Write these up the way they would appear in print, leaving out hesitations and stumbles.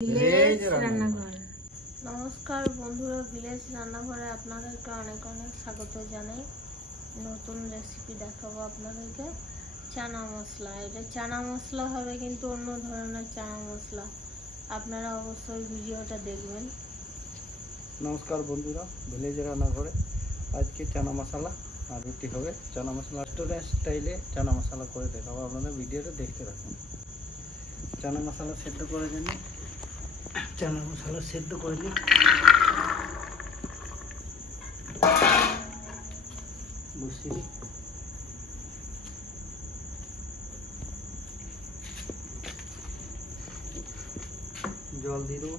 नमस्कार बंधुरा ভিলেজ রান্নাঘরে আপনাদেরকে অনেক অনেক স্বাগত জানাই। নতুন রেসিপি দেখাবো আপনাদেরকে। চানা মশলা, এটা চানা মশলা হবে কিন্তু অন্য ধরনের চানা মশলা। আপনারা অবশ্যই ভিডিওটা দেখবেন। नमस्कार बंधुरा ভিলেজ রান্নাঘরে আজকে চানা মশলা আর রুটি হবে। চানা মশলা রেস্টুরেন্ট স্টাইলে চানা মশলা করে দেখাবো, আপনারা ভিডিওটা দেখতে থাকুন। চানা মশলা সেদ্ধ করার জন্য চানা মশলা সেদ্ধ করে নিই। বসিয়ে জল দিয়ে দেবো।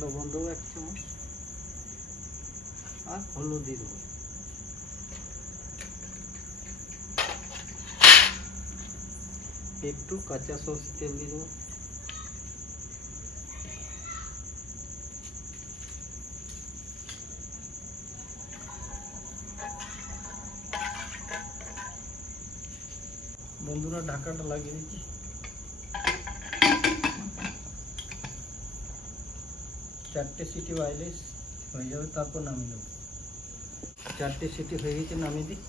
লবণ দেবো 1 চামচ আর হলুদ দিয়ে দেবো। একটু কাঁচা সরষের তেল দিয়ে দেবো। বন্ধুরা ঢাকাটা লাগিয়ে দিচ্ছি। চারটে সিটি বাইলেস হয়ে যাবে, তারপর নামিয়ে দেবো। 4টে সিটি হয়ে গেছে, নামিয়ে দিই।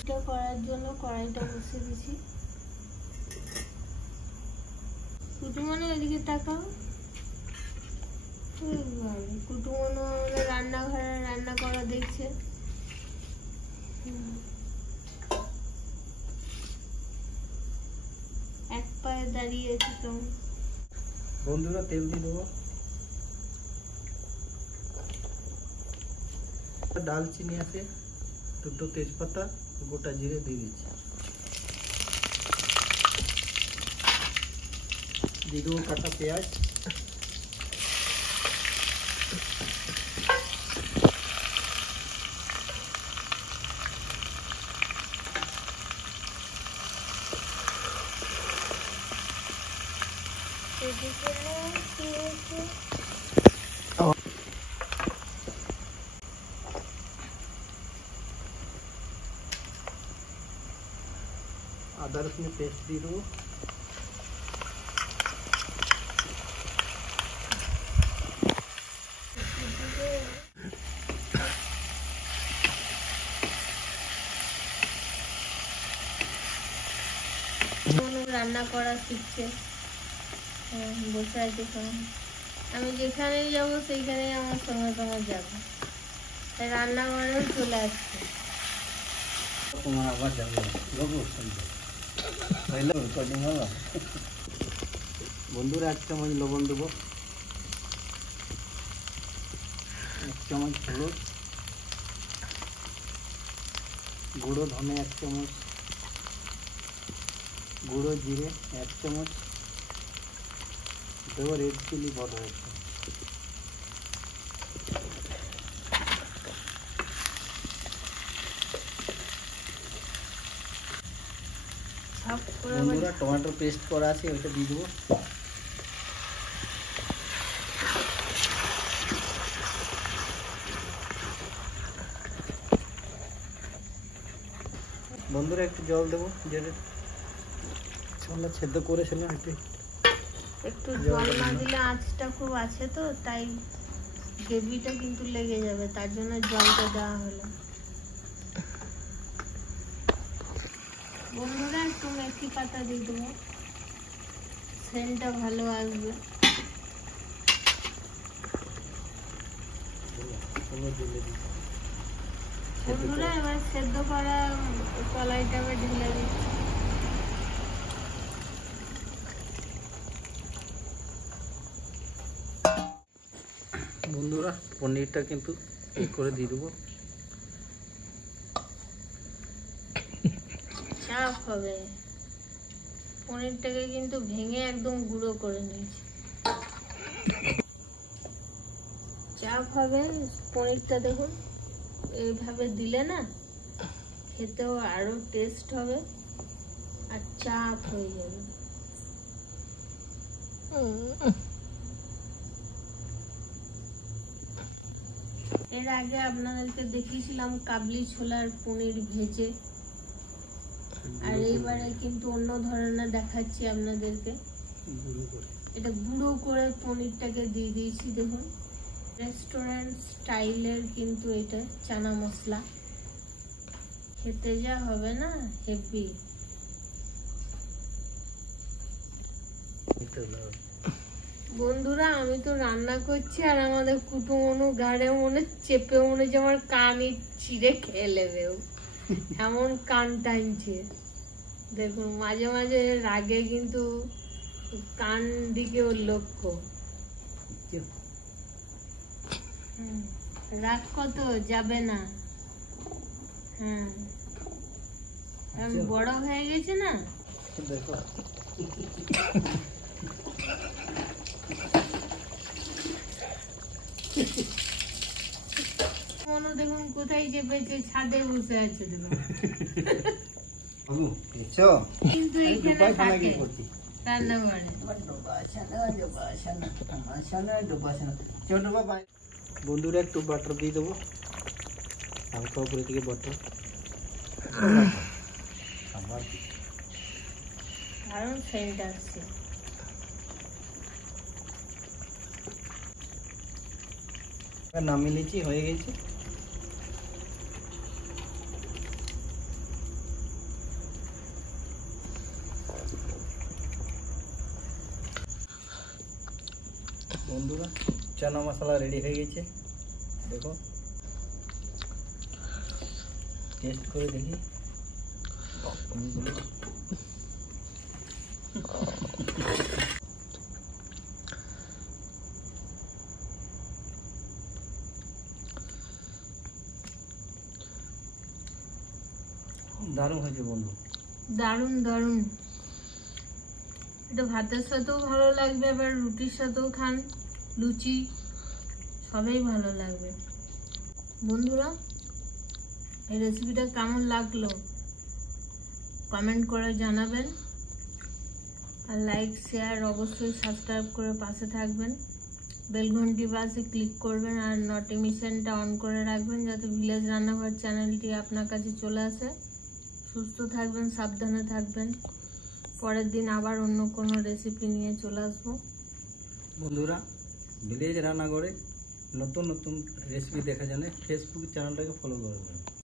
এটা করার জন্য কড়াইটা বসিয়ে দিয়েছি। কুটুমনি এদিকে তাকাও। কুটুমনি আমাদের রান্নাঘরে রান্না করা দেখছে। এক পায়ে দাঁড়িয়ে আছে তো। বন্ধুরা তেল দিয়ে দেবো। ডালচিনি আছে, 2টো তেজপাতা, গোটা জিরে দিয়ে দিচ্ছি। দিয়ে দেবো কাটা পেঁয়াজ। আদা রসুনের পেস্ট দিয়ে দেবো। রান্না করা শিখছে, বসে আছে। আমি যেখানে যাবো সেইখানে আমার সঙ্গে সঙ্গে যাবো, রান্নাঘরেও চলে আসছে। তোমার আবার যাবে বন্ধুরা 1 চামচ লবণ দেবো, 1 চামচ হলুদ গুঁড়ো ধনে, 1 চামচ গুঁড়ো জিরে, 1 চামচ দেবো রেড চিলি পাউডার। বন্ধুরা টমেটো পেস্ট করা আছে, ওইটা দিয়ে দেবো। বন্ধুরা একটু জল দেবো, যেটা ছোলা সেদ্ধ করেছিলাম। একটু জল না দিলে আঁচটা খুব আছে তো, তাই গ্রেভিটা কিন্তু লেগে যাবে, তার জন্য জলটা দেওয়া হলো। বন্ধুরা একটু মেথি পাতা দিয়ে দেবো, সেন্টটা ভালো আসবে। বন্ধুরা এবার সেদ্ধ করা কলাইটা আবার ঢেলে দিচ্ছি। বন্ধুরা পনিরটা কিন্তু এই করে দিয়ে দেবো। চাপ হবে। পনিরটাকে কিন্তু ভেঙে একদম গুঁড়ো করে নিয়েছি। চাপ হবে পনিরটা, দেখুন এইভাবে দিলে না খেতেও আরো টেস্ট হবে আর চাপ হয়ে যাবে। এর আগে আপনাদেরকে দেখিয়েছিলাম কাবলি ছোলার পনির ভেজে, আর এইবারে কিন্তু অন্য ধরনের দেখাচ্ছি আপনাদেরকে। এটা গুঁড়ো করে পনিরটাকে দিয়ে দিয়েছি। দেখুন রেস্টুরেন্ট স্টাইলের কিন্তু এটা চানা মশলা, খেতে যা হবে না হেভি। বন্ধুরা আমি তো রান্না করছি আর আমাদের কুটুমনু গাড়ে মনে চেপে মনে যে আমার কানই ছিঁড়ে খেয়ে নেবে, এমন কান টানছে। দেখুন মাঝে মাঝে রাগে কিন্তু কান দিকে ওর লক্ষ্য। রাগ কত যাবে না। হ্যাঁ আমি বড় হয়ে গেছে না। দেখো মনো দেখুন কোথায় চেপেছে, ছাদে বসে আছে। কিন্তু এইখানে থাকে রান্নাঘরে। বন্ধুরা একটু বাটার দিয়ে দেবো, হালকা উপরে থেকে বাটার। দারুণ সেন্ট আসছে। নামিয়ে নিচ্ছি, হয়ে গেছে। বন্ধুরা চানা মশলা রেডি হয়ে গেছে, দেখো টেস্ট করে দেখি। দারুণ হয়েছে বন্ধু, দারুণ দারুণ। এটা ভাতের সাথেও ভালো লাগবে, আবার রুটির সাথেও খান, লুচি সবই ভালো লাগবে। বন্ধুরা এই রেসিপিটা কেমন লাগলো কমেন্ট করে জানাবেন, আর লাইক শেয়ার অবশ্যই সাবস্ক্রাইব করে পাশে থাকবেন। বেল ঘন্টি পাশে ক্লিক করবেন আর নোটিফিকেশনটা অন করে রাখবেন যাতে ভিলেজ রান্নাঘর চ্যানেলটি আপনার কাছে চলে আসে। সুস্থ থাকবেন, সাবধানে থাকবেন। পরের দিন আবার অন্য কোনো রেসিপি নিয়ে চলে আসবো। বন্ধুরা ভিলেজ রান্নাঘরে নতুন নতুন রেসিপি দেখার জন্য ফেসবুক চ্যানেলটাকে ফলো করবেন।